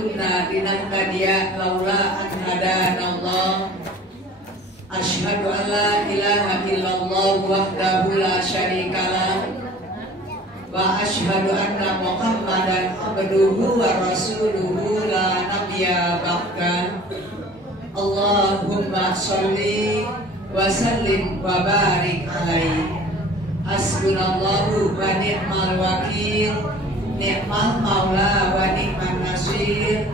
kunna linahtadiya laula an hadanallah. Asyhadu an la ilaha illallah wahdahu la syarikalah wa asyhadu anna Muhammadan abduhu wa rasuluhu la nabiyya ba'da. Allahumma sholli wa sallim wa barik alaihi. Hasbunallahu wa ni'mal wakil, ni'mal maula wa ni'man nasir.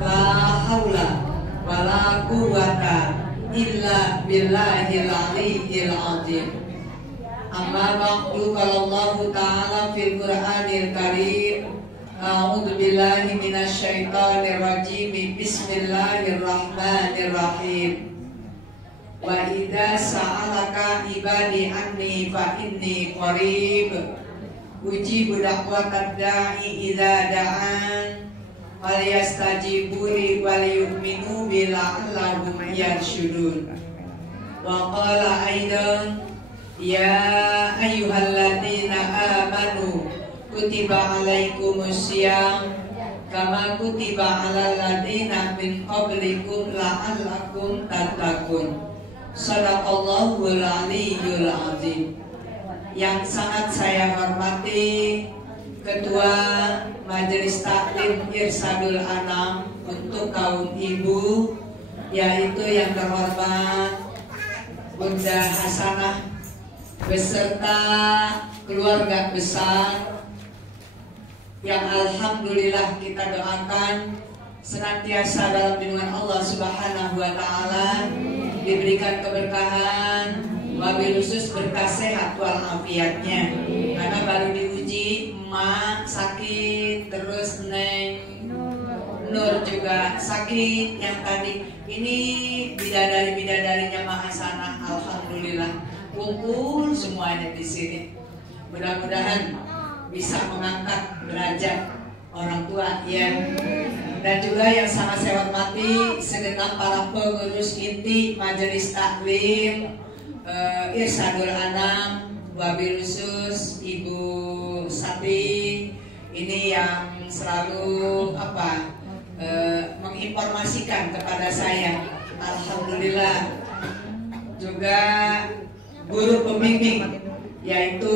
La haula wa la quwwata illa billahil aliyyil azim. Amma ba'du, qala Allah ta'ala fil Qur'anil Karim. A'udzu billahi minasy syaithanir rajim. Bismillahirrahmanirrahim. Wa idza sa'alaka ibadi anni fa inni qarib ujibu da'watad da'i idza da'an falyastajibu wal yu'minu bi la'allahum yarshudun. Wa qala aidan ya ayyuhalladzina amanu kutiba alaikumus syiyam kama kutiba alal ladzina min qablikum la'allakum tattaqun. Shadaqallahul aliyyul azim. Yang sangat saya hormati Ketua Majelis Taklim Irsadul Anam untuk kaum ibu, yaitu yang terhormat Bunda Hasanah beserta keluarga besar yang alhamdulillah kita doakan senantiasa dalam lindungan Allah Subhanahu wa taala, diberikan keberkahan, wabil khusus berkah sehat walafiatnya. Karena baru diuji emak sakit, terus Neng Nur juga sakit. Yang tadi ini bidadari-bidadarinya Mahasanah, alhamdulillah kumpul semuanya di sini. Mudah-mudahan bisa mengangkat derajat orang tua ya. Dan juga yang sangat saya hormati segenap para pengurus inti Majelis Taklim Irsadul Anam, wabil khusus Ibu Sati ini yang selalu menginformasikan kepada saya. Alhamdulillah. Juga guru pembimbing yaitu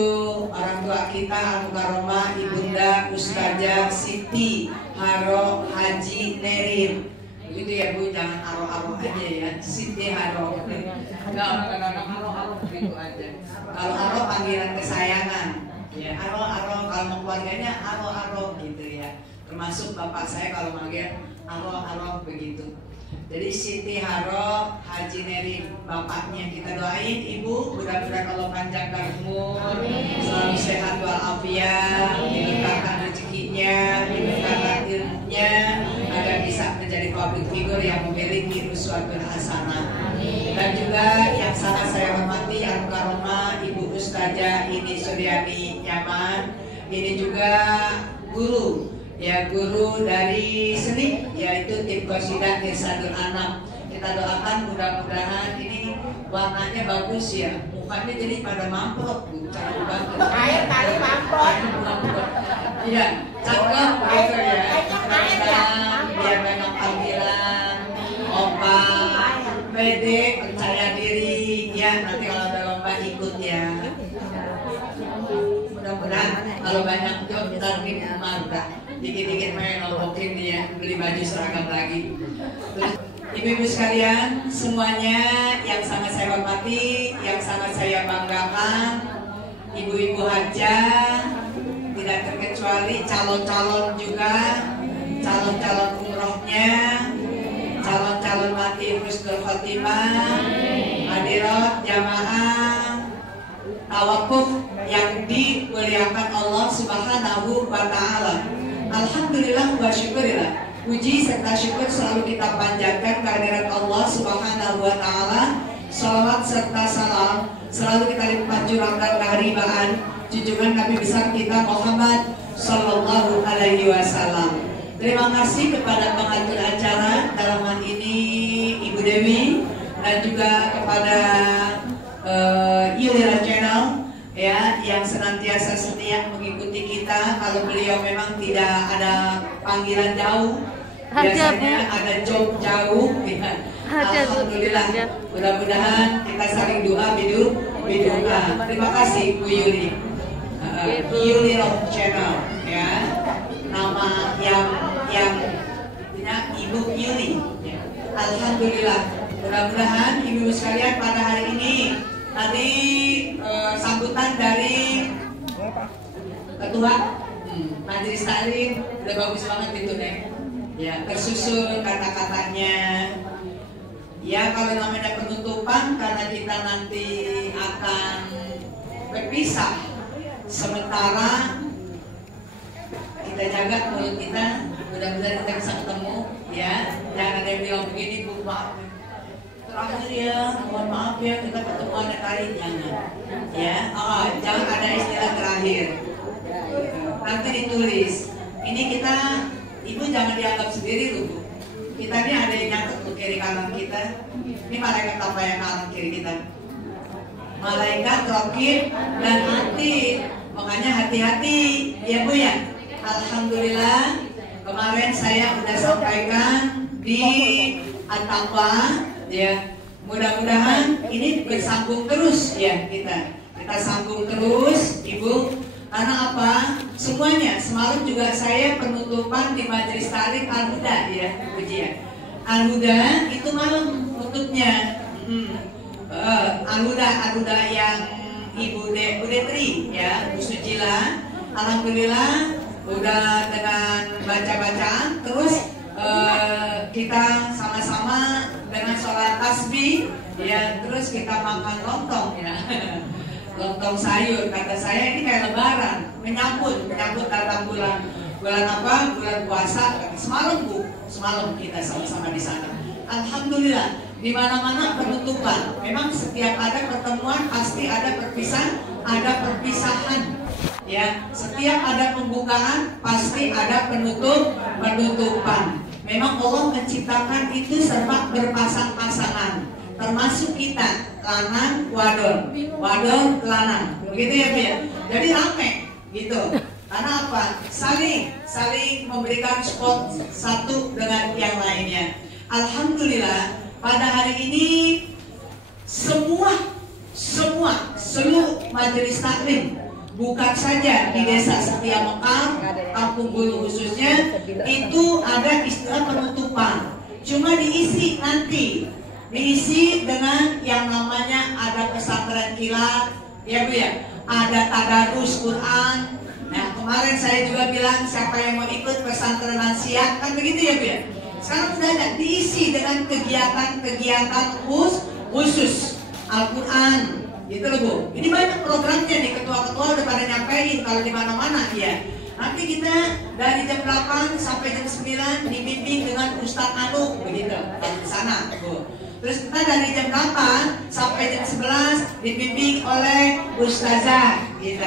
orang tua kita Al-Mukarramah Ibunda Ustazah Siti Haro Haji Nerin. Begitu ya Bu, jangan aro-aro aja ya, Siti Haro. Enggak aro-aro begitu aja. Kalau aro panggilan kesayangan, ya aro-aro, kalau mau keluarganya aro-aro gitu ya. Termasuk bapak saya kalau manggil aro-aro begitu. Jadi Siti Haro Haji Nerin, bapaknya kita doain Ibu, mudah-mudahan Allah panjangkan umur, selalu sehat walafiat, dimurahkan rezekinya, dimurahkan ilmunya, agar bisa menjadi public figure yang memiliki uswatun hasanah. Dan juga yang sangat saya hormati Al-Mukarramah Ibu Ustazah Ini Suryani Nyaman, ini juga guru. Ya, guru dari seni yaitu tim Qasidah Irsadul Anam. Kita doakan mudah-mudahan ini warnanya bagus ya, mukanya jadi pada mamprot Bu, cakep banget. Air kali mamprot. Iya, cakep gitu ya. Biar banyak panggilan, opa, pede, percaya diri. Ya, nanti kalau ada lomba ikut ya. Mudah-mudahan kalau banyak job ntar ini udah dikit-dikit main nolokin dia beli baju seragam lagi. Terus ibu-ibu sekalian semuanya yang sangat saya hormati, yang sangat saya banggakan, ibu-ibu hajah, tidak terkecuali calon-calon juga, calon-calon umrohnya, calon-calon mati husnul khotimah, hadirat jamaah tawakuf yang dimuliakan Allah Subhanahu wa taala. Alhamdulillah wa syukurillah. Puji serta syukur selalu kita panjatkan kehadirat Allah Subhanahu wa taala. Salawat serta salam selalu kita limpah curahkan keharibaan junjungan Nabi besar kita Muhammad sallallahu alaihi wasallam. Terima kasih kepada pengatur acara dalam hal ini Ibu Dewi dan juga kepada Yulira Channel ya, yang senantiasa setia mengikuti kita. Kalau beliau memang tidak ada panggilan jauh, Biasanya ada job jauh ya. Alhamdulillah. Mudah-mudahan kita saling doa biduka. Terima kasih Bu Yuli. Yuli Rock Channel ya. Nama yang Ibu Yuli ya. Alhamdulillah. Mudah-mudahan ibu sekalian pada hari ini tadi sambutan dari ketua Majelis Taklim udah bagus banget itu deh. Ya, tersusun kata-katanya. Ya, kalau namanya penutupan karena kita nanti akan berpisah. Sementara kita jaga mulut kita, mudah-mudahan kita bisa ketemu ya. Jangan ada yang bilang begini, Bu, maaf. Terakhir ya, mohon maaf ya, kita ketemuan hari jangan. Ya, jangan ada istilah terakhir. Nanti ditulis. Ini kita, ibu jangan dianggap sendiri loh, Bu. Kita ini ada yang nyatet tuh kiri kanan kita. Ini malaikat apa yang kanan kiri kita? Malaikat, rokib, dan hati. Makanya hati-hati, ya Bu ya. Alhamdulillah, kemarin saya udah sampaikan di At-Taqwa, ya. Mudah-mudahan ini bersambung terus ya kita sambung terus, Ibu. Karena apa? Semuanya. Semalam juga saya penutupan di Majelis Taklim Al-Huda ya, ujian. Al-Huda itu malam tutupnya. Al-Huda yang Ibu Detri ya, Bu Sujila. Alhamdulillah udah dengan baca-bacaan terus kita sama-sama dengan sholat tasbih ya, terus kita makan lontong ya. Lontong sayur, kata saya ini kayak lebaran, menyambut datang bulan apa? Bulan puasa. Semalam Bu, semalam kita sama-sama di sana. Alhamdulillah, di mana-mana penutupan. Memang setiap ada pertemuan pasti ada perpisahan. Ya, setiap ada pembukaan pasti ada penutupan. Memang Allah menciptakan itu serba berpasang-pasangan, termasuk kita, lanang, wadon, lanang, begitu ya Bu ya. Jadi rame, gitu. Karena apa? Saling memberikan spot satu dengan yang lainnya. Alhamdulillah, pada hari ini seluruh majelis taklim, bukan saja di desa Setia Mekar, Kampung Bulu khususnya, itu ada istilah penutupan. Cuma diisi dengan yang namanya ada pesantren kilat, ya Bu ya, ada tadarus Quran. Nah, kemarin saya juga bilang siapa yang mau ikut pesantren lansia, kan begitu ya Bu ya. Sekarang sudah ada diisi dengan kegiatan khusus Al-Quran, gitu loh Bu. Ini banyak programnya nih, ketua-ketua udah pada nyampein kalau di mana-mana ya. Nanti kita dari jam 8 sampai jam 9 dibimbing dengan Ustadz Anu, begitu, di sana Bu. Terus kita dari jam 8 sampai jam 11 dibimbing oleh Ustazah, gitu.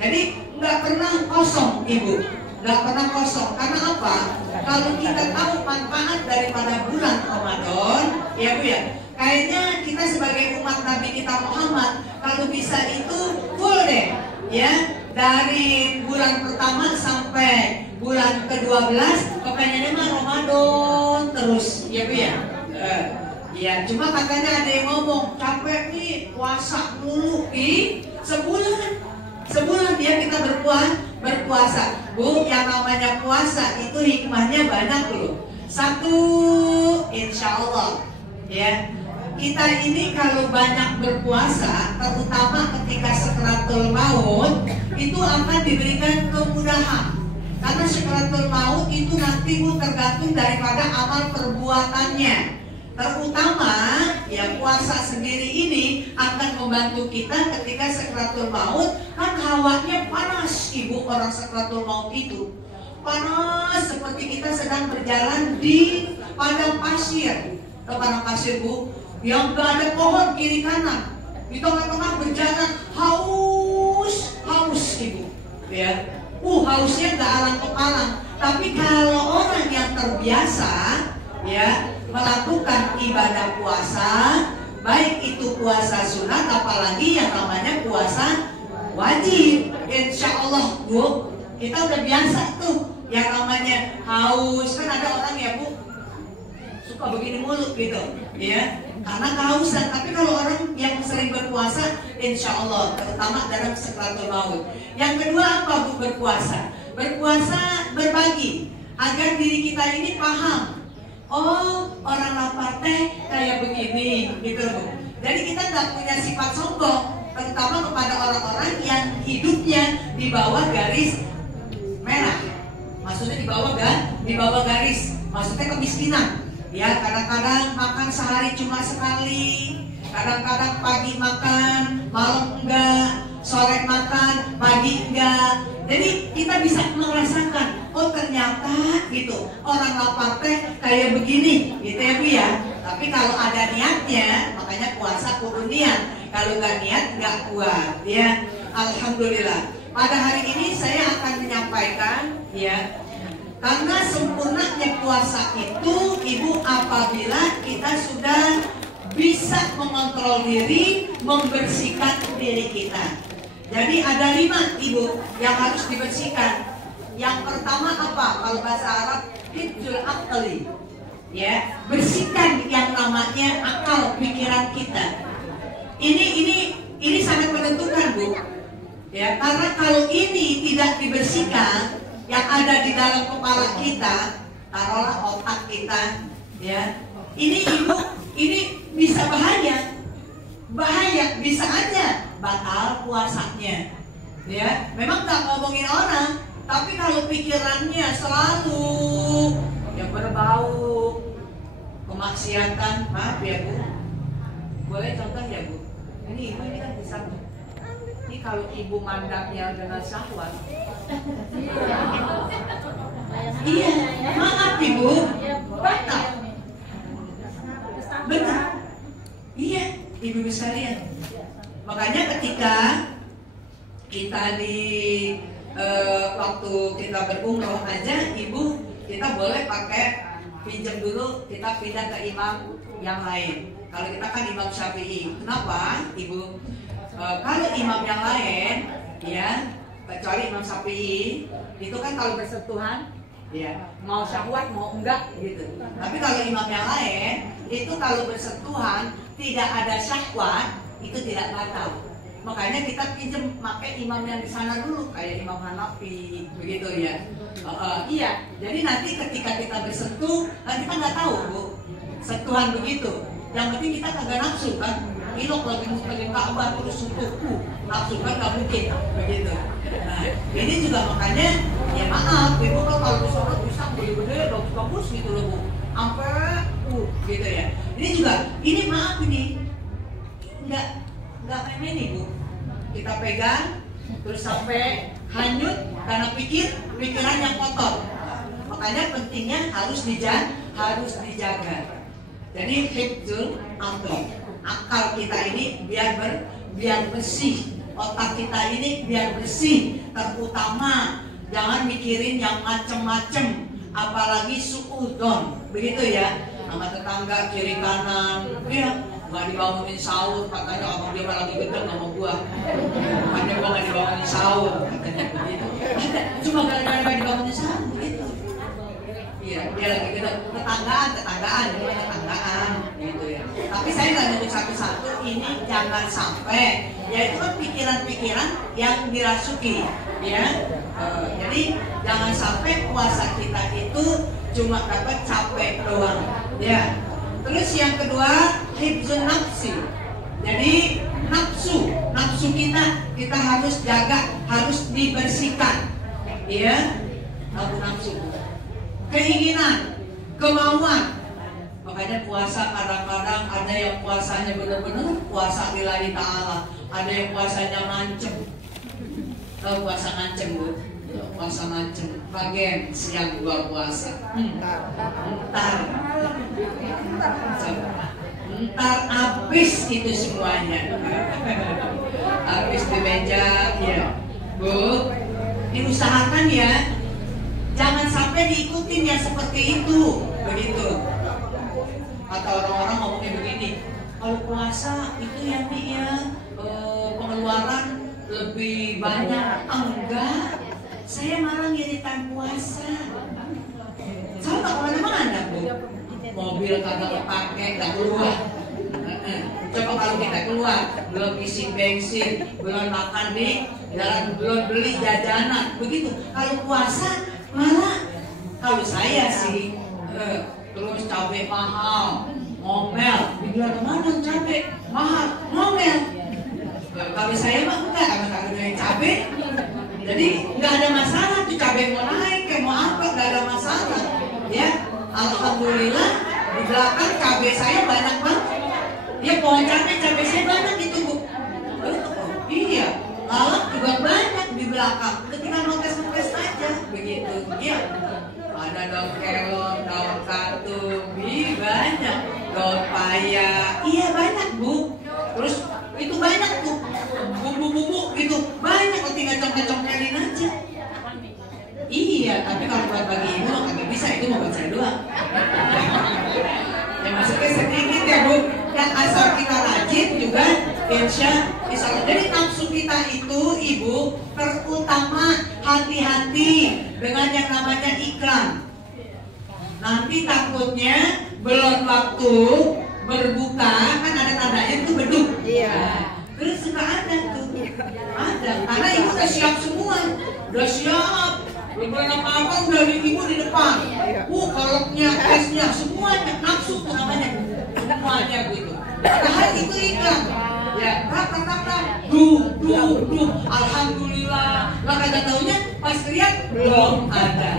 Jadi nggak pernah kosong Ibu, nggak pernah kosong. Karena apa? Kalau kita tahu manfaat daripada bulan Ramadan, ya Bu ya, kayaknya kita sebagai umat Nabi kita Muhammad kalau bisa itu full deh, ya, dari bulan pertama sampai bulan ke-12 kepengennya mah Ramadan terus, ya Bu ya. Ya, cuma katanya ada yang ngomong capek nih puasa mulu sebulan dia kita berpuasa. Bu, yang namanya puasa itu hikmahnya banyak loh. Satu, insya Allah ya, kita ini kalau banyak berpuasa, terutama ketika sakaratul maut, itu akan diberikan kemudahan. Karena sakaratul maut itu nanti tergantung daripada amal perbuatannya. Terutama ya puasa sendiri ini akan membantu kita ketika sakaratul maut. Kan hawanya panas Ibu, orang sakaratul maut itu panas seperti kita sedang berjalan di padang pasir. Padang pasir Bu, yang gak ada pohon kiri kanan, di tengah-tengah berjalan haus Ibu ya. Hausnya gak alang-alang. Tapi kalau orang yang terbiasa ya melakukan ibadah puasa, baik itu puasa sunat apalagi yang namanya puasa wajib, insya Allah Bu, kita udah biasa tuh Yang namanya haus, kan ada orang ya Bu suka begini mulu gitu, ya, karena kehausan. Tapi kalau orang yang sering berpuasa, insya Allah, terutama dalam sakratul maut. Yang kedua apa Bu berpuasa? Berpuasa berbagi agar diri kita ini paham. Oh, orang lapar teh kayak begini, gitu Bu. Jadi kita nggak punya sifat sombong, terutama kepada orang-orang yang hidupnya di bawah garis merah. Maksudnya di bawah garis, maksudnya kemiskinan. Ya, kadang-kadang makan sehari cuma sekali, kadang-kadang pagi makan, malam enggak, sore makan, pagi enggak. Jadi kita bisa merasakan, oh ternyata gitu, orang lapar teh kayak begini, gitu ya Bu ya. Tapi kalau ada niatnya, makanya puasa kudu niat. Kalau nggak niat nggak kuat, ya. Alhamdulillah. Pada hari ini saya akan menyampaikan, ya. Karena sempurnanya puasa itu, Ibu, apabila kita sudah bisa mengontrol diri, membersihkan diri kita. Jadi ada 5, Ibu, yang harus dibersihkan. Yang pertama apa? Kalau bahasa Arab, hifdzul aqli. Ya, bersihkan yang namanya akal pikiran kita. Ini sangat menentukan, Bu. Ya, karena kalau ini tidak dibersihkan, yang ada di dalam kepala kita, taruhlah otak kita, ya. Ini Ibu, ini bisa bahaya, bisa aja batal puasanya, ya. Memang nggak ngomongin orang, tapi kalau pikirannya selalu yang berbau kemaksiatan, maaf ya Bu, boleh contoh ya Bu? Ini Ibu ini kan bisa. Ini kalau Ibu mandangnya dengan syahwat, iya, maaf Ibu, batal. Benar. Iya, Ibu bisa lihat. Makanya ketika kita di waktu kita berumroh aja, Ibu, kita boleh pakai pinjam dulu, kita pindah ke imam yang lain. Kalau kita kan imam Syafi'i. Kenapa, Ibu? Kalau imam yang lain, ya, kecuali imam Syafi'i, itu kan kalau bersentuhan, ya, mau syahwat mau enggak gitu. Tapi kalau imam yang lain, itu kalau bersentuhan tidak ada syahwat, itu tidak batal. Makanya kita pinjam pakai imam yang di sana dulu, kayak Imam Hanafi, begitu ya. Iya, jadi nanti ketika kita bersentuh, kita nggak tahu Bu, sentuhan begitu. Yang penting kita kagak nafsu kan. Ilok lagi mustajab Ka'bah terus sentuhku, nafsu kan nggak mungkin begitu. Nah, ini juga makanya ya maaf, Ibu kalau disorot bisa gede-gede, bagus-bagus gitu loh Bu, sampai gitu ya. Ini juga, ini maaf ini nggak main-main Ibu. Kita pegang terus sampai hanyut karena pikiran yang kotor. Makanya pentingnya harus dijaga. Jadi hifdzul aqli, akal kita ini biar bersih, otak kita ini biar bersih. Terutama jangan mikirin yang macem-macem, apalagi suudzon, begitu ya, sama tetangga kiri kanan, ya nggak dibangunin sahur, katanya abang dia lagi gedeng sama gua, makanya gua nggak dibangunin sahur, katanya begitu. Cuma gara-gara nggak dibangunin sahur, begitu. Iya, dia lagi gedeng, tetanggaan, gitu ya. Tapi saya nggak nyebut satu-satu, ini jangan sampai, yaitu kan pikiran-pikiran yang dirasuki, ya. Jadi jangan sampai puasa kita itu cuma dapat capek doang, ya. Terus yang kedua, hifdzun nafsi. Jadi nafsu kita harus jaga, harus dibersihkan, ya. Nafsu, keinginan, kemauan. Makanya puasa kadang-kadang ada yang puasanya benar-benar puasa lillahi ta'ala, ada yang puasanya ngancem. Tahu puasa ngancem Bu? Puasa ngancem, bagian siang gua puasa. Ntar habis itu semuanya. Habis di meja, ya Bu, diusahakan ya, jangan sampai diikutin yang seperti itu, begitu. Kata orang-orang ngomongnya begini, kalau puasa itu ya nih ya, pengeluaran lebih banyak. Enggak, saya malah ngirikan puasa. mobil kagak kepake, nggak keluar. Coba kalau kita keluar, belum isi bensin, belum makan di jalan, belum beli jajanan, begitu. Kalau puasa malah, kalau saya sih, terus cabai mahal, ngomel, dibilang mana cabai mahal, ngomel. Kalau saya mah enggak, karena kalau ada cabai, jadi nggak ada masalah tuh cabai mau naik, kayak mau apa, nggak ada masalah. Ya, alhamdulillah di belakang cabai saya banyak banget. Ya pohon cabai saya banyak itu Bu. Iya, lalap juga banyak di belakang. Ketika nokes aja begitu. Iya, ada daun kelor, daun katung, banyak. Daun paya, iya banyak Bu. Terus itu banyak tuh bumbu-bumbu gitu banyak, tinggal congkel-congkelin aja. Iya, tapi kalau buat bagi ibu nggak bisa, itu mau buat saya doang. Ya maksudnya sedikit ya Bu. Dan asal kita rajin juga, insya Allah. Jadi nafsu kita itu ibu, terutama hati-hati dengan yang namanya iklan. Nanti takutnya belum waktu berbuka kan ada tandanya itu beduk. Iya. Terus suka ada tuh, ada. Karena ibu udah siap semua, udah siap. Belum apa-apa udah ibu di depan. Koloknya, esnya, semuanya nafsu tuh namanya. Semuanya gitu. Padahal itu iklan. Ya, duh. Alhamdulillah. Lah kagak taunya pas lihat belum ada.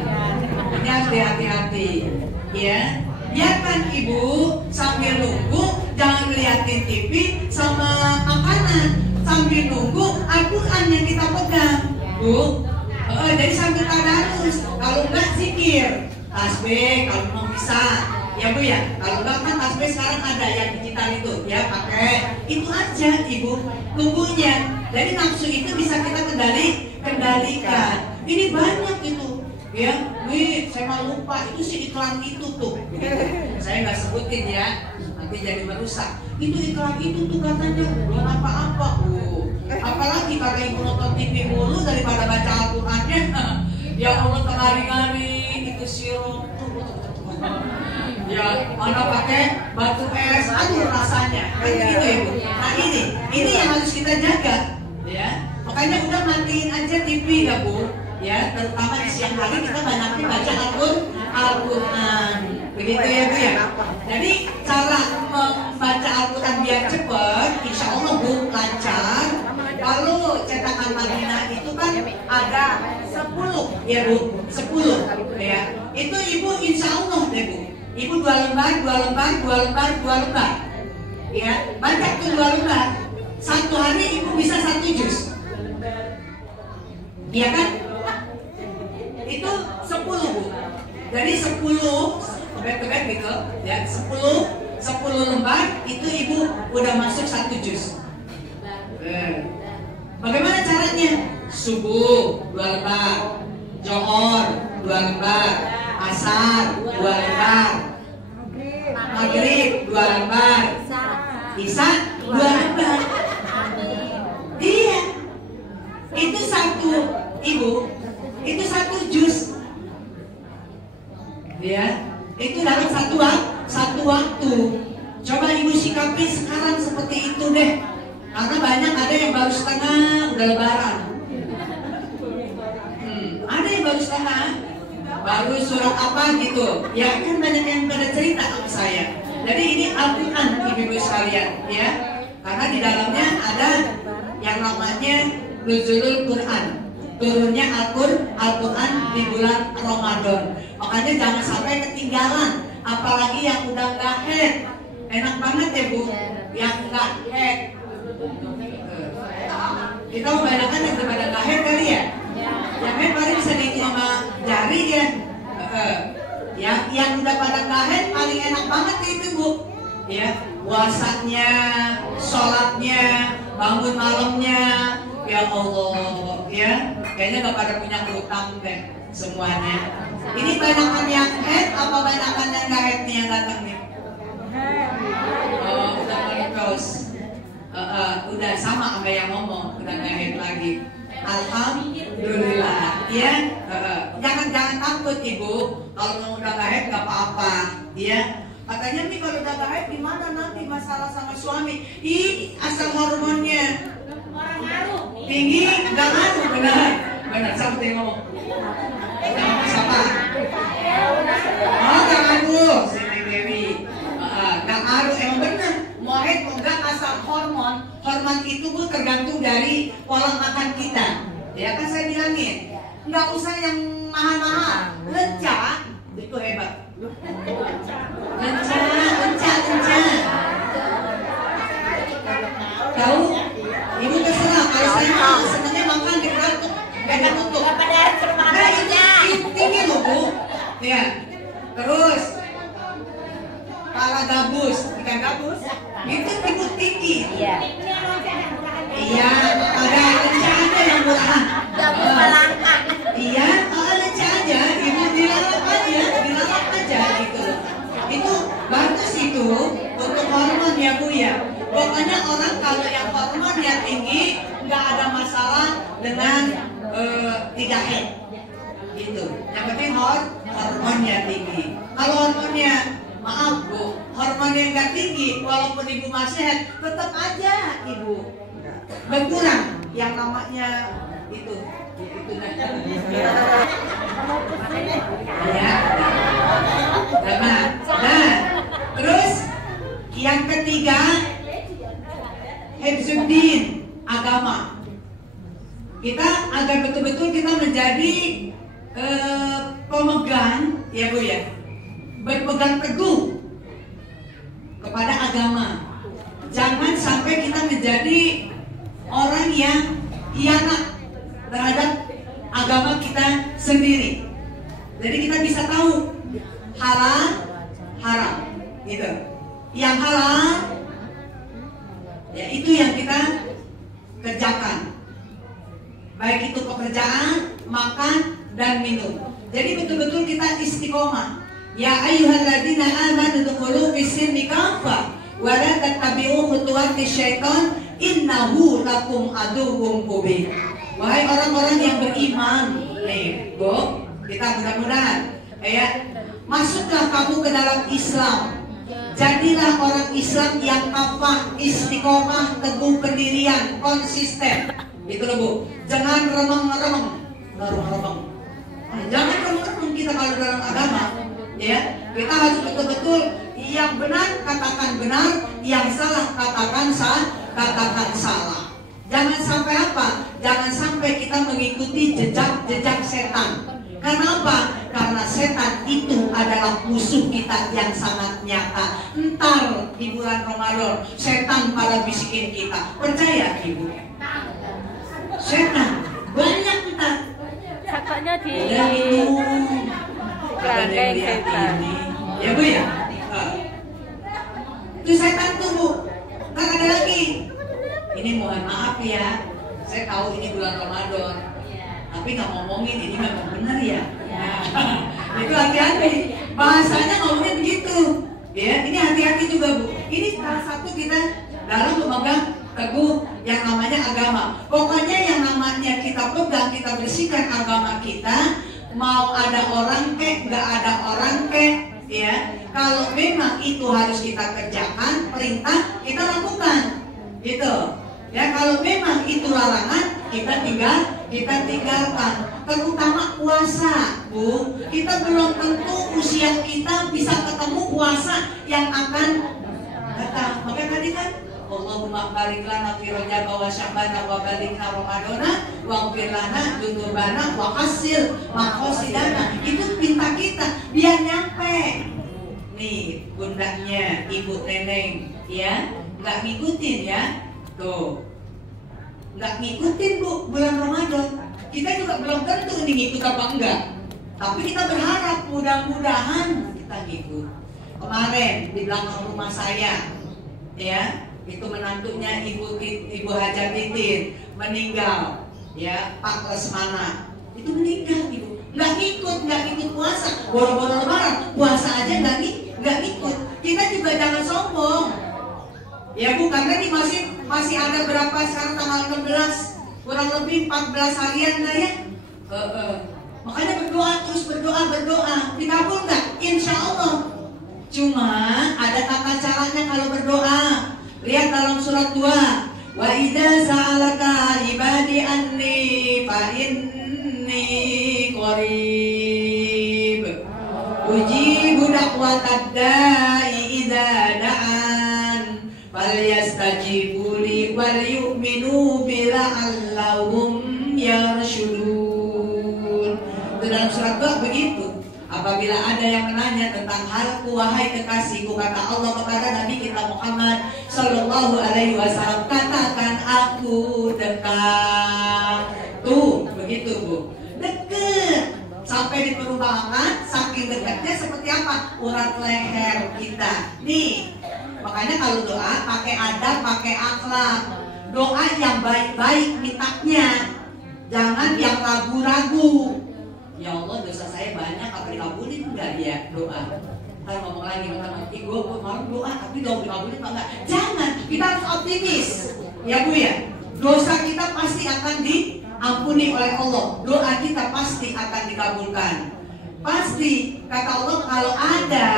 Ini hati-hati. Ya, biarkan ibu sambil nunggu, jangan liatin TV sama makanan. Sambil nunggu Al-Quran yang kita pegang, Bu. Jadi sambil tadarus. Kalau enggak zikir, tasbih kalau mau bisa. Ya Bu ya, kalau enggak kan tasbih sekarang ada yang digital itu, ya pakai itu aja ibu. Tunggunya, jadi nafsu itu bisa kita kendalikan. Ini banyak itu, ya. Wih, saya mau lupa itu si iklan itu tuh. Saya nggak sebutin ya, nanti jadi merusak. Itu iklan itu tuh katanya belum apa-apa Bu. Apalagi kalau ibu nonton TV mulu daripada baca Al-Qurannya. Ya Allah terlari-lari itu sirup tuh. Ya, mana pakai batu es, aduh rasanya, kan begitu ya Bu. Nah ini yang harus kita jaga, ya. Makanya udah matiin aja TV ya Bu, ya. Terutama di siang hari kita banyaknya baca Al-Quran, begitu ya Bu ya. Jadi cara membaca Al-Quran biar cepet, insya Allah Bu lancar. Kalau cetakan Madinah itu kan ada 10 ya Bu, 10 ya. Itu ibu insya Allah deh Bu. Ibu 2 lembar, ya, baca tuh 2 lembar. Satu hari ibu bisa 1 juz, iya kan? Itu 10 Bu. Jadi 10 tebet gitu, ya 10 lembar itu ibu udah masuk 1 juz. Bagaimana caranya? Subuh 2 lembar, Johor 2 lembar, Asar 2 lembar, Maghrib 2 lembar, Isya 2 lembar. Iya, itu satu ibu, itu 1 juz. Ya, itu dalam satu waktu. Coba ibu sikapi sekarang seperti itu deh. Karena banyak ada yang baru setengah udah lebaran. Ada yang baru setengah, baru surat apa gitu. Ya kan banyak yang pada cerita sama saya. Jadi ini Al-Quran ibu-ibu sekalian, ya. Karena di dalamnya ada yang namanya Nuzulul Quran, turunnya Al-Quran di bulan Ramadan. Makanya jangan sampai ketinggalan. Apalagi yang udah nggak head. Enak banget ya Bu, yang nggak head. Kita kebanyakan yang daripada nggak head kali ya. Yang head paling bisa dihitung sama jari ya. Yang udah pada nggak head paling enak banget itu Bu. Ya, puasanya, sholatnya, bangun malamnya, ya Allah, ya. Kayaknya nggak pada punya hutang deh semuanya. Ini banyakan yang head apa banyakan yang nggak head nih yang datang nih? Oh, udah terus. Udah sama sama yang ngomong, udah nggak head lagi. Alhamdulillah, ya. Jangan takut ibu, kalau udah nggak head nggak apa-apa, ya. Katanya nih kalau udah gak haid gimana nanti masalah sama suami? Ih, asal hormonnya tinggi, gak ngaruh, benar. Benar, sama dia ngomong. Sama. Oh, gak ngaruh, Siti Dewi. Gak ngaruh, emang benar. Mau haid mau enggak asal hormon. Hormon itu Bu tergantung dari pola makan kita. Ya kan saya bilangin. Nggak usah yang mahal-mahal. Lenca itu hebat. Lenca. Tahu? Ibu terserah. Kalau saya senangnya makan di kantung, beda tutup. Nah itu tinggi loh Bu. Ya. Terus kepala gabus, ikan gabus, itu timun tinggi. Iya. Iya. Ada lenca aja yang murah. Gabus melangkah. Iya. Lenca aja. Ibu dilalap aja gitu. Itu bagus itu untuk hormon ya Bu ya. Pokoknya orang kalau yang hormonnya tinggi nggak ada masalah dengan tidak haid gitu. Yang penting hormonnya tinggi. Kalau hormonnya maaf Bu, hormonnya nggak tinggi, walaupun ibu masih haid, tetap aja ibu berkurang yang namanya itu. Ya. Nah, terus yang ketiga, hifzuddin, agama. Kita agar betul-betul kita menjadi pemegang, ya Bu ya, berpegang teguh kepada agama. Jangan sampai kita menjadi orang yang khianat terhadap agama kita sendiri. Jadi kita bisa tahu halal, haram, gitu. Yang halal, ya itu yang kita kerjakan. Baik itu pekerjaan, makan, dan minum. Jadi betul-betul kita istiqomah. Ya ayyuhalladzina amanu dukhulu fis-silmi kaffah wa la tattabi'u khutuwatis syaitan innahu lakum aduwwum mubin. Wahai orang-orang yang beriman, nih, Bu, kita mudah-mudahan ya, masuklah kamu ke dalam Islam. Jadilah orang Islam yang kafah, istiqomah, teguh pendirian, konsisten. Gitu loh Bu. Jangan remeng-remeng. Jangan remeng-remeng kita kalau dalam agama. Ya, kita harus betul-betul yang benar katakan benar, yang salah katakan salah. Jangan sampai apa? Jangan sampai kita mengikuti jejak setan. Karena apa? Karena setan itu adalah musuh kita yang sangat nyata. Entar di bulan Ramadan setan pada bisikin kita. Percaya Ibu? Setan banyak kita. Sakanya di kerangkeng setan. Ya Bu ya. Itu setan tuh Bu. Ntar ada lagi. Ini mohon maaf ya, saya tahu ini bulan Ramadan, tapi nggak ngomongin ini memang benar ya. Nah, itu hati-hati. Bahasanya ngomongnya begitu. Ya, ini hati-hati juga Bu. Ini salah satu kita dalam memegang teguh yang namanya agama. Pokoknya yang namanya kita pegang, kita bersihkan agama kita. Mau ada orang kek, nggak ada orang kek, ya. Kalau memang itu harus kita kerjakan, perintah kita lakukan, gitu. Ya kalau memang itu larangan, kita tinggalkan. Terutama puasa, Bu. Kita belum tentu usia kita bisa ketemu puasa yang akan datang. Makanya tadi kan Allahumma barik lana fi Rajab wa Sya'ban wa balikna Ramadana wa ighfir lana dzunubana wa hasil maqasidana. Itu pinta kita biar nyampe. Nih bundanya Ibu Neneng ya, nggak ngikutin ya. Tuh, nggak ngikutin Bu bulan Ramadan. Kita juga belum tentu nih ngikut apa enggak. Tapi kita berharap mudah-mudahan kita ngikut. Kemarin di belakang rumah saya, ya, itu menantunya Ibu Haja Titin meninggal, ya, Pak Lesmana. Itu meninggal Ibu. Nggak ngikut puasa. Boro-boro Lebaran, puasa aja nggak ngikut. Kita juga jangan sombong. Ya Bu, karena ini masih ada berapa sekarang tanggal 16, kurang lebih 14 harian lah ya. Makanya berdoa terus, berdoa. Dikabul nggak? Insya Allah. Cuma ada tata caranya kalau berdoa. Lihat dalam surat 2. Wa idza sa'alaka ibadi anni fa inni qarib ujibu da'watad da'i idza da'an falyastajibu li wal yu'minu bi la'allahum yarshudun. Itu dalam surat 2 begitu. Apabila ada yang menanya tentang halku wahai kekasihku, kata Allah kepada Nabi kita Muhammad Sallallahu Alaihi Wasallam, katakan aku dekat. Tuh begitu Bu, deket. Sampai di perumahan, saking dekatnya seperti apa? Urat leher kita. Nih, makanya kalau doa pakai adab, pakai akhlak. Doa yang baik-baik mintanya, jangan yang ragu-ragu. Ya Allah, dosa saya banyak, apa dikabulin enggak ya doa? Ntar ngomong lagi teman-teman, gue mau doa tapi gak dikabulin apa enggak? Jangan, kita harus optimis. Ya Bu ya, dosa kita pasti akan diampuni oleh Allah. Doa kita pasti akan dikabulkan. Pasti, kata Allah, kalau ada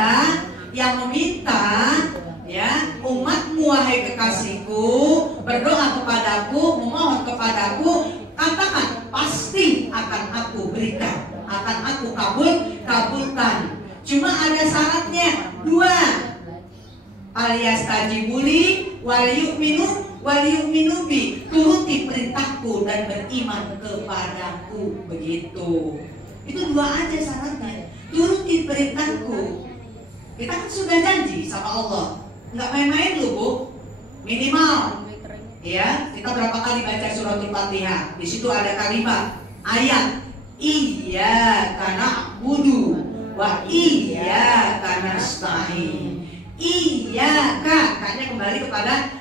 yang meminta, ya, umatmu wahai kekasihku, berdoa kepadaku, memohon kepadaku, katakan pasti akan aku berikan, akan aku kabulkan. Cuma ada syaratnya 2. Aliyastajibuli wal yu'minu bi, turuti perintahku dan beriman kepadaku. Begitu. Itu 2 aja syaratnya. Turuti perintahku. Kita kan sudah janji sama Allah, nggak main-main loh Bu. Minimal ya, kita berapa kali baca suratul Fatihah? Di situ ada kalimat ayat iyyaka na'budu wa iyyaka nasta'in. Iyyaka, hanya kembali kepada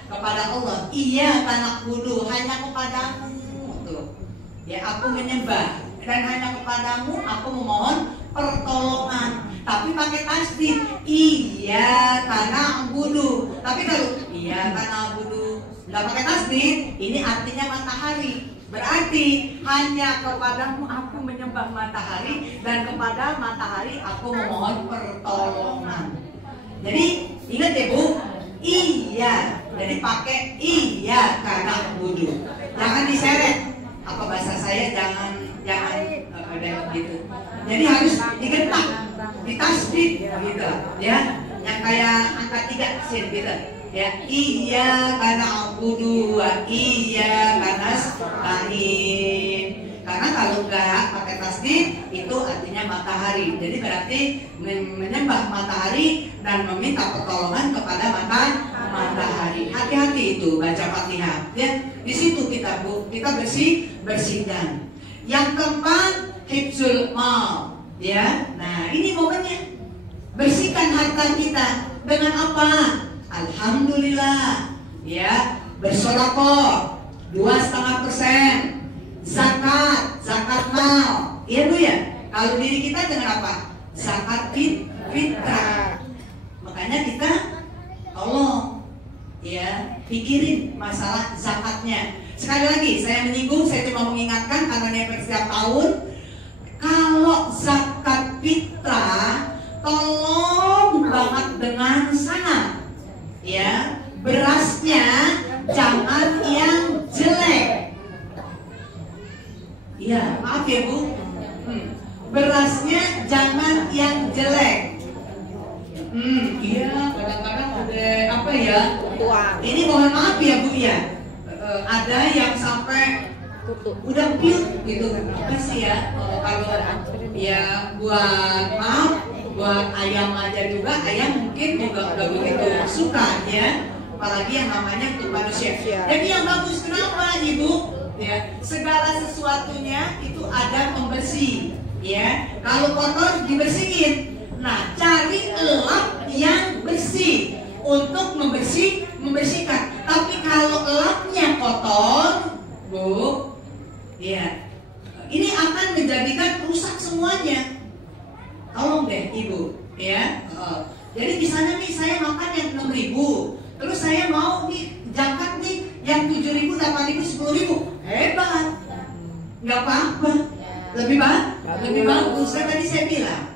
Allah. Iyyaka na'budu, hanya kepadamu. Tuh. Ya, aku menyembah dan hanya kepadamu aku memohon pertolongan. Tapi pakai tasdid, iyyaka na'budu. Tapi kalau iyyaka na'budu nggak pakai tasdid, ini artinya matahari. Berarti hanya kepadamu aku menyembah matahari dan kepada matahari aku memohon pertolongan. Jadi ingat ya Bu, iya. Jadi pakai iyyaka na'budu. Jangan diseret. Apa bahasa saya jangan gitu. Jadi harus digentak, ditasdid gitu ya. Yang kayak angka 3 sin gitu. Ya, iyyaka na'budu wa iyyaka nasta'in. Karena kalau enggak pakai tasdid itu artinya matahari. Jadi berarti menyembah matahari dan meminta pertolongan kepada matahari. Hati-hati itu baca Fatihah. Ya, di situ kita bersihkan. Yang keempat, hifzul mal. Ya, nah ini momennya. Bersihkan harta kita dengan apa? Alhamdulillah, ya, bersedekah 2,5%, zakat mal, iya Bu ya. Kalau diri kita dengan apa? Zakat fitrah. Makanya kita tolong, ya, pikirin masalah zakatnya. Sekali lagi saya menyinggung, saya cuma mengingatkan karena ini setiap tahun. Kalau zakat fitrah, tolong banget dengan sangat. Ya, berasnya jangan yang jelek. Iya, maaf ya Bu. Berasnya jangan yang jelek. Iya, kadang-kadang udah apa ya? Ini mohon maaf ya Bu ya. Ada yang sampai udah piut gitu. Apa sih ya? Kalau ya buat ayam aja juga, ayam mungkin juga udah begitu suka ya, apalagi yang namanya untuk manusia. Jadi yang bagus kenapa Ibu? Ya, segala sesuatunya itu ada pembersih. Ya, kalau kotor dibersihin. Nah, cari elap yang bersih untuk membersihkan. Tapi kalau elapnya kotor, Bu, ya, ini akan menjadikan rusak semuanya. Tolong deh Ibu, ya. Jadi misalnya nih saya makan yang 6.000, terus saya mau nih zakat nih yang 7.000, 8.000, 10.000, hebat, nggak apa-apa, lebih bagus. Kan tadi saya bilang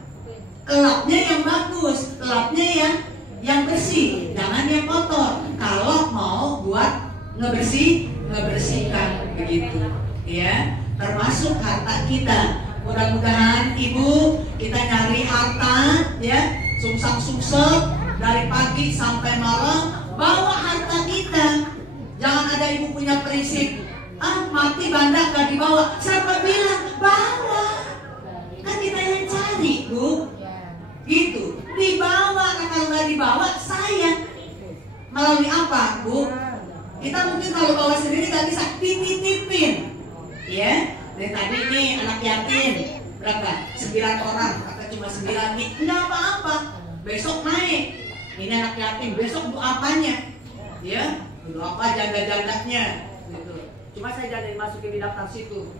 Lapnya yang bagus, lapnya yang bersih, jangan yang kotor. Kalau mau buat ngebersihkan begitu, ya. Termasuk harta kita. Mudah-mudahan ibu kita nyari harta, ya, sungsang-sungsep dari pagi sampai malam, bawa harta kita. Jangan ada ibu punya prinsip, mati banda gak dibawa. Siapa bilang bawa? Kan kita yang cari, Bu. Gitu, dibawa. Nah, kalau nggak dibawa, sayang. Melalui apa, Bu? Kita mungkin kalau bawa sendiri nggak bisa, dititipin. Ya, dari tadi ini anak yatim berapa? 9 orang, kata cuma 9 nih, nggak apa-apa. Besok naik. Ini anak yatim, besok untuk apanya? Ya, untuk apa janda-jandanya? Gitu. Cuma saya jangan dimasukin di daftar situ.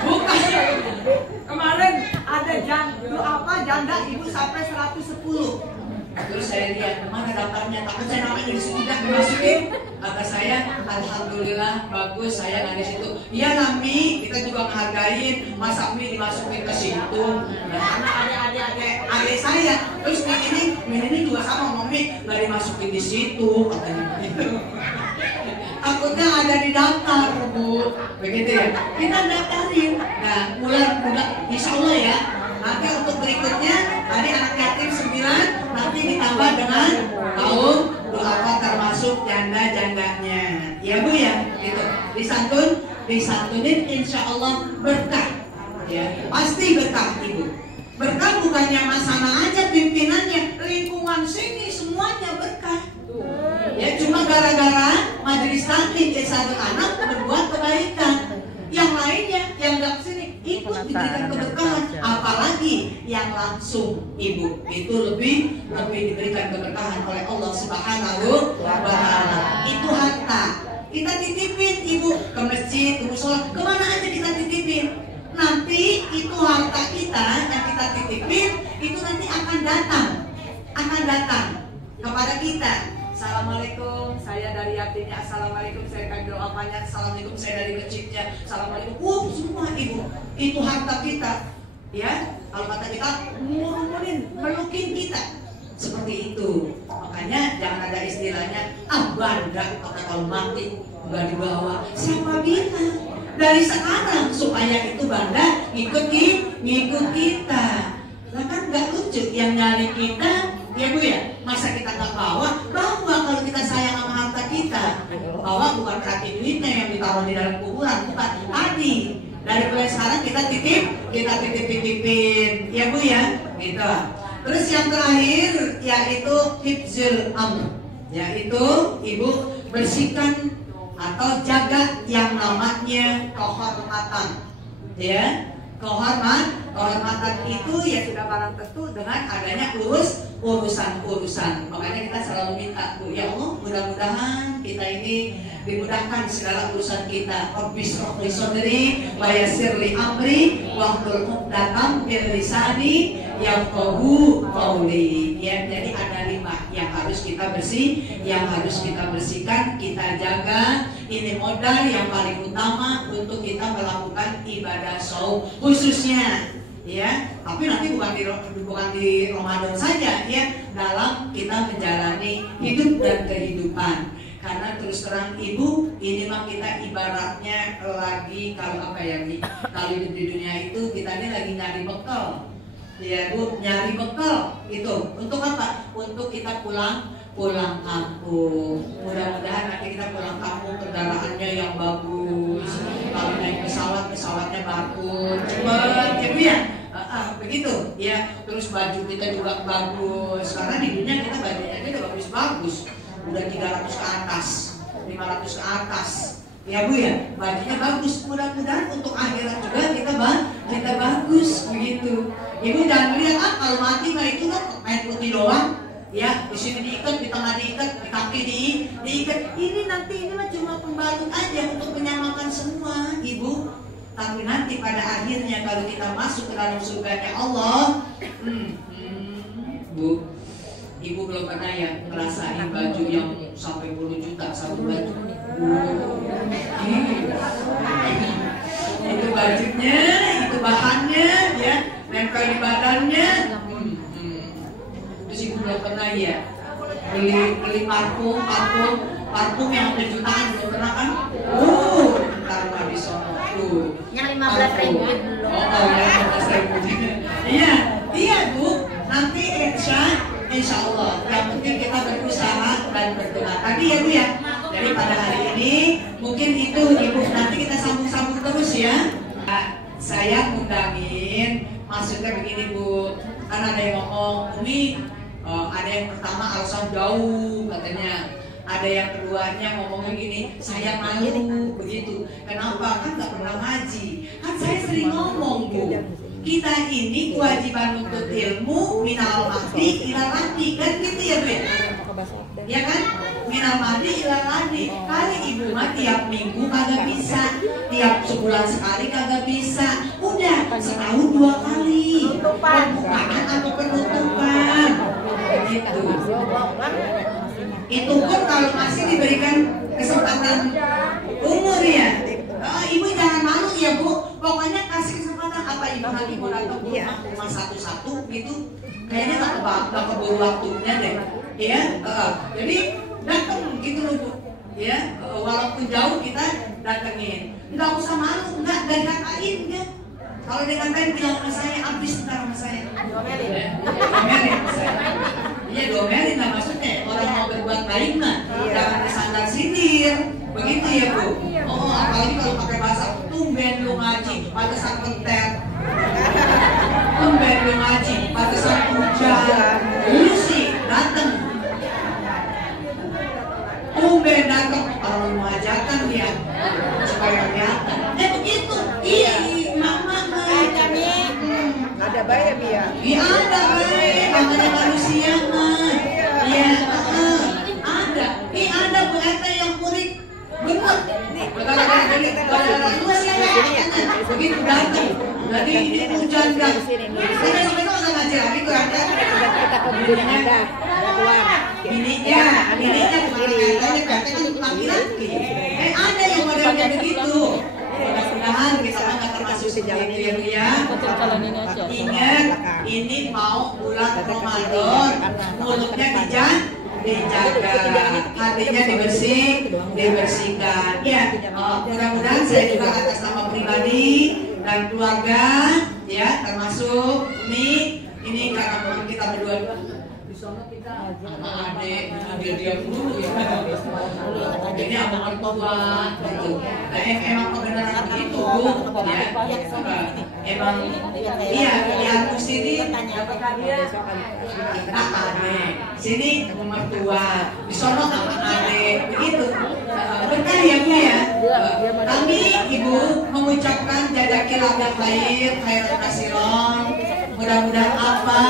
Bukan. Kemarin ada janda ibu sampai 110. Terus saya lihat mana daftarnya, takut saya namanya di situ tidak dimasukin. Kata saya, alhamdulillah bagus, saya nggak di situ. Iya Nami, kita juga menghargain masa Mi dimasukin ke situ. Karena adik saya. Terus ini juga sama Mami nggak dimasukin di situ, katanya begitu. Takutnya ada di daftar, Bu. Begitu ya. Kita daftarin. Nah, bulan insya Allah ya. Nanti untuk berikutnya, tadi anak yatim 9, nanti ditambah dengan kaum duafa termasuk janda-jandanya. Ya Bu ya, gitu. Disantunin insya Allah berkah. Ya, pasti berkah Ibu. Berkah bukannya Masana aja pimpinannya, lingkungan sini semuanya berkah. Ya cuma gara-gara majelis taklim satu anak berbuat kebaikan, yang lainnya yang nggak kesini ikut diberikan keberkahan, apalagi yang langsung Ibu itu lebih diberikan keberkahan oleh Allah Subhanahu wa Ta'ala. Itu harta kita titipin Ibu ke masjid, ke musola, kemana aja kita titipin. Nanti itu harta kita yang kita titipin itu nanti akan datang kepada kita. Assalamualaikum, saya dari yatimnya. Assalamualaikum, saya kan doa banyak. Assalamualaikum, saya dari masjidnya. Assalamualaikum, semua Ibu. Itu harta kita. Ya, kalau kata kita murmurin, melukin kita. Seperti itu. Makanya jangan ada istilahnya, banda kata kalau mati nggak dibawa. Siapa bilang? Dari sekarang supaya itu banda ngikut kita. Lah kan nggak lucu yang nyari kita. Ya Bu ya, masa kita nggak bawa kalau kita sayang sama harta kita. Bawa bukan berarti duitnya yang ditaruh di dalam kuburan, bukan. Tadi dari mulai sekarang kita titipin, ya Bu ya, gitu. Terus yang terakhir yaitu hifzul amr, yaitu Ibu bersihkan atau jaga yang namanya kehormatan, ya. Kehormatan itu ya sudah barang tentu dengan adanya urusan. Makanya kita selalu minta, Bu, ya Allah, mudah-mudahan kita ini dimudahkan segala urusan kita. Rabbis rafli sadri wa yassir li amri wahlul 'uqdatam min lisani yafqahu qawli. Ya, jadi ada 5 yang harus kita bersihkan, kita jaga. Ini modal yang paling utama untuk kita melakukan ibadah saum khususnya, ya. Tapi nanti bukan di Ramadan saja, ya. Dalam kita menjalani hidup dan kehidupan. Karena terus terang Ibu, ini mah kita ibaratnya lagi kalau hidup di dunia itu kita ini lagi nyari bekal. Ya Bu, nyari bekal itu untuk apa? Untuk kita pulang kampung. Mudah-mudahan nanti kita pulang kampung kendaraannya yang bagus. Kalau naik pesawatnya bagus, cepet, ya Bu ya. Begitu ya. Terus baju kita juga bagus. Karena di dunia kita bajunya aja udah bagus. Udah 300 ke atas, 500 ke atas. Ya Bu ya, bajunya bagus. Mudah-mudahan untuk akhirat juga kita bagus begitu. Ibu jangan melihat kalau mati mah itu kan main putih doang. Ya, di sini diikat, di tengah diikat, di kaki diikat. Ini mah cuma pembalut aja untuk menyamakan semua, Ibu. Tapi nanti pada akhirnya kalau kita masuk ke dalam surganya Allah, Bu, Ibu belum pernah ya ngerasain baju yang sampai puluh juta satu baju. Itu bajunya nempel di badannya. Terus ibu belum pernah ya beli parfum yang jutaan belum pernah kan? Taruh habis sono tuh. Yang 15.000 belum. Oh ya 15.000. Iya Bu. Nanti insya Allah. Yang penting kita berusaha dan berdoa. Tadi ya Bu ya. Jadi pada hari ini mungkin itu Ibu nanti kita sambung-sambung terus ya. Saya ngundangin, maksudnya begini Bu. Kan ada yang ngomong, Umi, ada yang pertama alasan jauh katanya. Ada yang keduanya ngomongnya gini, saya malu begitu. Kenapa? Kan nggak pernah ngaji. Kan saya sering ngomong Bu, kita ini kewajiban untuk ilmu minal mahdi ilal lahdi, kan gitu ya Bu ya? Ya kan? Minal mahdi ilal lahdi. Kali ibu mah tiap minggu kagak bisa, tiap sebulan sekali kagak bisa. Udah setahun 2 kali. Pembukaan atau penutupan. Begitu. Itu pun kalau masih diberikan kesempatan umur ya. Ibu jangan malu ya Bu. Pokoknya kasih kesempatan apa ibu nanti mau datang rumah satu-satu gitu. Kayaknya nggak keburu waktunya deh. Ya, jadi datang gitu loh Bu. Ya, walaupun jauh kita datengin. Nggak usah malu, nggak dikatain ya. Kalau dikatain bilang sama saya, habis ntar sama saya. Domelin saya. Iya domelin lah maksudnya. Orang mau berbuat baik mah jangan disandar sindir. Begitu ya Bu. Apalagi kalau pakai bahasa tumben lu ngaji, pantesan petet. Tumben lu ngaji, pantesan hujan. Lu sih dateng. Tumben dateng, orang mau ajakan dia supaya kelihatan. Begitu. Iya, mama ada baik ya Bia? Iya ada baik, namanya manusia mah. Iya, ada. Ada Bu RT yang murid bener. Begitu datang. Jadi ini hujan kan. Besok nggak ngaji lagi tuh ada. Kita ke bidurnya ada keluar. Ininya katanya kan laki-laki. Ada yang modelnya begitu. Mudah-mudahan kita nggak termasuk seperti itu ya. Ingat, ini mau bulan Ramadan, mulutnya dijaga, hatinya dibersihkan. Ya, mudah-mudahan saya juga atas nama pribadi dan keluarga, ya termasuk ini karena kita berdua. Kita adik dia dulu ya. Ini abang mertua gitu. Emang kebenaran begitu Bu ya. Emang iya di aku sini dapat hadiah adik. Sini mertua. Di sono sama adik begitu. Berkah ya Bu ya. Kami Ibu mengucapkan jazakillahu khairan katsiran. Mudah-mudahan apa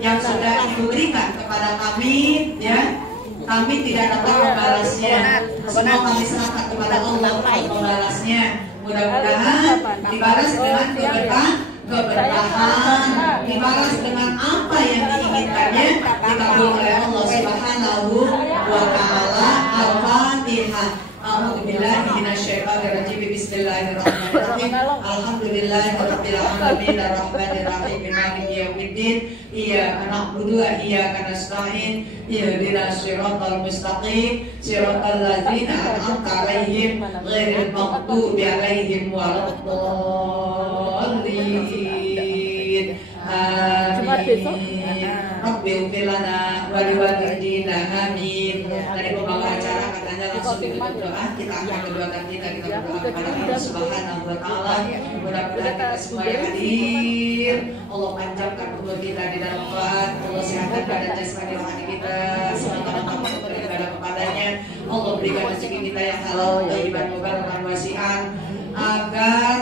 yang sudah Ibu berikan kepada kami, ya, kami tidak dapat membalasnya. Semua kami serahkan kepada Allah untuk membalasnya. Mudah-mudahan dibalas dengan keberkahan, dibalas dengan apa yang diinginkannya, dikabul oleh Allah Subhanahu wa Ta'ala. Al-Fatihah. A'udzubillahi minasyaitonirrajim. Bismillahirrahmanirrahim. Alhamdulillahirabbil alamin arrahmanir rahim maliki yaumiddin. Iyyaka na'budu wa iyyaka nasta'in. Ihdinas siratal mustaqim. Siratal ladzina an'amta 'alaihim ghairil maghdubi 'alaihim waladdallin. Amin. Rabbil filana wa liwalidina amin. Dari pembawa acara katanya langsung berdoa. Kita akan berdoakan kita berdoa kepada Allah Subhanahu wa Ta'ala. Mudah-mudahan kita semua yang hadir Allah panjangkan umur kita di dalam taat, Allah sehatkan badan jasmani rohani kita, semoga Allah beribadah kepadanya. Allah berikan rezeki kita yang halal, thayyiban mubarakan wasi'an, agar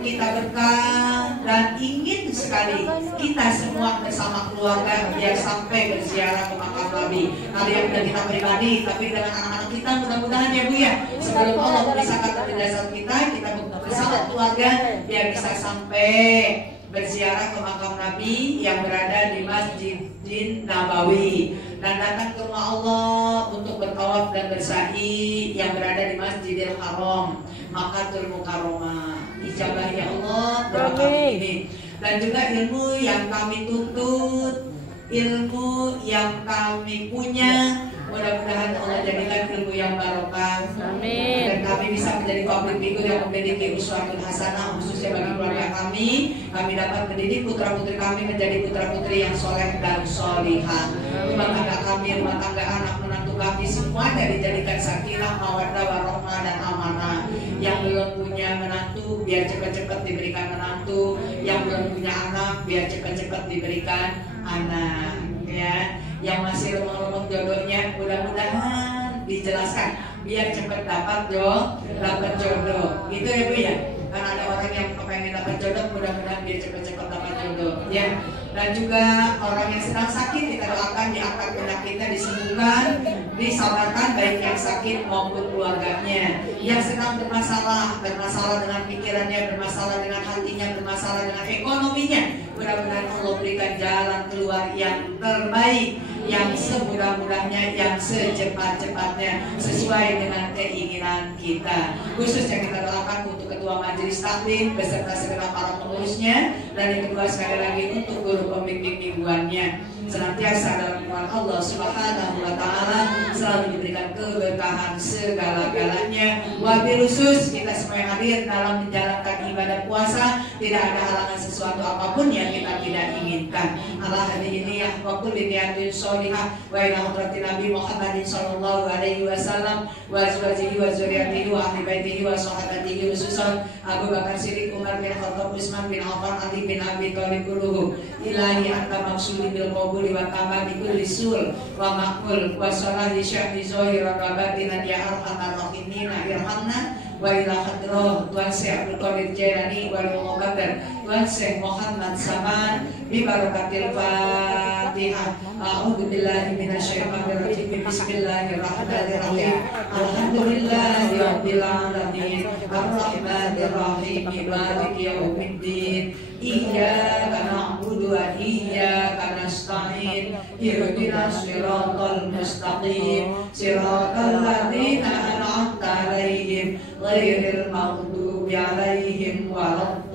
kita berkah dan ingin sekali kita semua bersama keluarga biar sampai berziarah ke makam Nabi. Kalian dan kita pribadi, tapi dengan anak-anak kita mudah-mudahan ya Bu ya, sebelum Allah memisahkan jasad kita bersama keluarga biar bisa sampai berziarah ke makam Nabi yang berada di Masjidin Nabawi dan datang ke rumah Allah untuk bertawaf dan bersa'i yang berada di Masjidil Haram, Makkatul Mukarramah. Ijabah ya Allah doa kami ini. dan juga ilmu yang kami tuntut, ilmu yang kami punya, mudah-mudahan Allah jadikan ilmu yang barokah. Amin. Dan kami bisa menjadi public figure yang memiliki uswatun hasanah khususnya bagi keluarga kami. Kami dapat mendidik putra-putri kami menjadi putra-putri yang soleh dan solihah. Rumah tangga kami, rumah tangga anak menantu kami semuanya dijadikan sakinah, mawaddah, warahmah dan amanah. Yang belum punya menantu biar cepat-cepat diberikan menantu, yang belum punya anak biar cepat-cepat diberikan anak, ya. Yang masih lemah-lemah jodohnya mudah-mudahan dijelaskan biar cepat dapat jodoh, gitu ya Bu ya. Kan ada orang yang pengen dapat jodoh, mudah-mudahan biar cepat-cepat dapat jodoh, ya. Dan juga orang yang sedang sakit kita doakan diangkat penyakitnya, disembuhkan, disabarkan baik yang sakit maupun keluarganya. Yang sedang bermasalah dengan pikirannya, bermasalah dengan hatinya, bermasalah dengan ekonominya, mudah-mudahan Allah berikan jalan keluar yang terbaik, yang semudah-mudahnya, yang secepat-cepatnya, sesuai dengan keinginan kita. Khususnya kita doakan untuk Ketua Majelis Taklim beserta segenap para pengurusnya, dan yang kedua sekali lagi untuk guru pembimbing mingguannya, senantiasa dalam lindungan Allah Subhanahu wa Ta'ala, selalu diberikan keberkahan segala-galanya. Wabil khusus kita semua yang hadir dalam menjalankan ibadah puasa, tidak ada halangan sesuatu apapun yang kita tidak inginkan. Allah hadi ini ya wa kulli niyatin sholihah wa ila hadratin Nabi Muhammadin sallallahu alaihi wasallam wa azwajihi wa dzurriyyatihi wa ahli baitihi wa sahabatihi khususan Abu Bakar Siddiq, Umar bin Khattab, Utsman bin Affan, Ali bin Abi Thalib kulluhum. Ilahi anta maksudi bil qabuli wa tamami kulli sul wa maqbul wa salahi syahdi zahiran wa batinan ya arhamar rahimin irhamna wa ila hadrah Tuan Syekh Abdul Qadir Jailani wal Muqaddar Tuan Syekh Muhammad Saman bi barakatil Fatihah. A'udzu billahi minasyaitonir rajim. Bismillahirrahmanirrahim. Alhamdulillahi rabbil alamin arrahmanir rahim maliki yaumiddin. Iyyaka na'budu wa iyyaka nasta'in ihdinas siratal mustaqim siratal ladzina an'amta 'alaihim ghairil maghdubi 'alaihim waladdallin.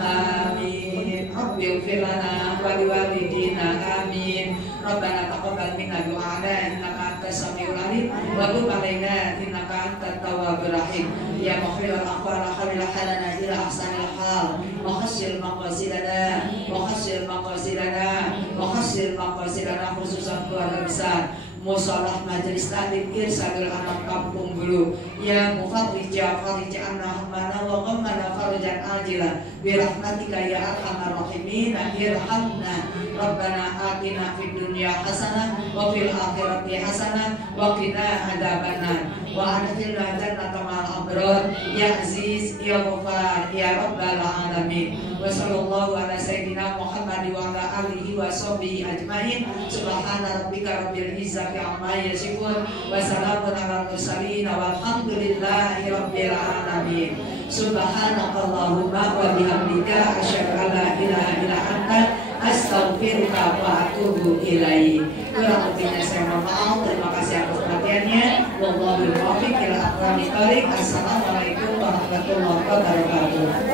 Amin. Rabbighfir lana wa liwalidina amin. Rabbana taqabbal minna du'ana innaka antas samiul alim wa tub 'alaina innaka antat tawwabur rahim. Ya mukhirul aqwal khalil halana ila ahsanil hal wa khassil maqasidana wa khassil maqasidana wa khassil maqasidana khususan keluarga besar Musalah Majelis Taklim Irsadul Anak Kampung Bulu. Ya mufarrija farija anna hamana wa ghammana farjan ajila birahmatika ya arhamar rahimin irhamna. Rabbana atina fid dunya hasanah wa fil akhirati hasanah wa qina adzabannar wa adkhilna jannata ma'al abrar ya aziz ya ghafar ya rabbal alamin. Wa sallallahu ala sayyidina Muhammad wa ala alihi wa sahbihi ajmain. Subhana rabbika rabbil izzati amma yasifun wa salamun ala mursalin walhamdulillahi rabbil alamin. Subhanakallahumma wa bihamdika asyhadu an la ilaha illa anta astaghfiruka wa atubu ilaik. Kurang lebihnya saya mohon maaf. Terima kasih atas perhatiannya. Wallahul muwaffiq ila aqwamit thoriq. Assalamualaikum warahmatullahi wabarakatuh.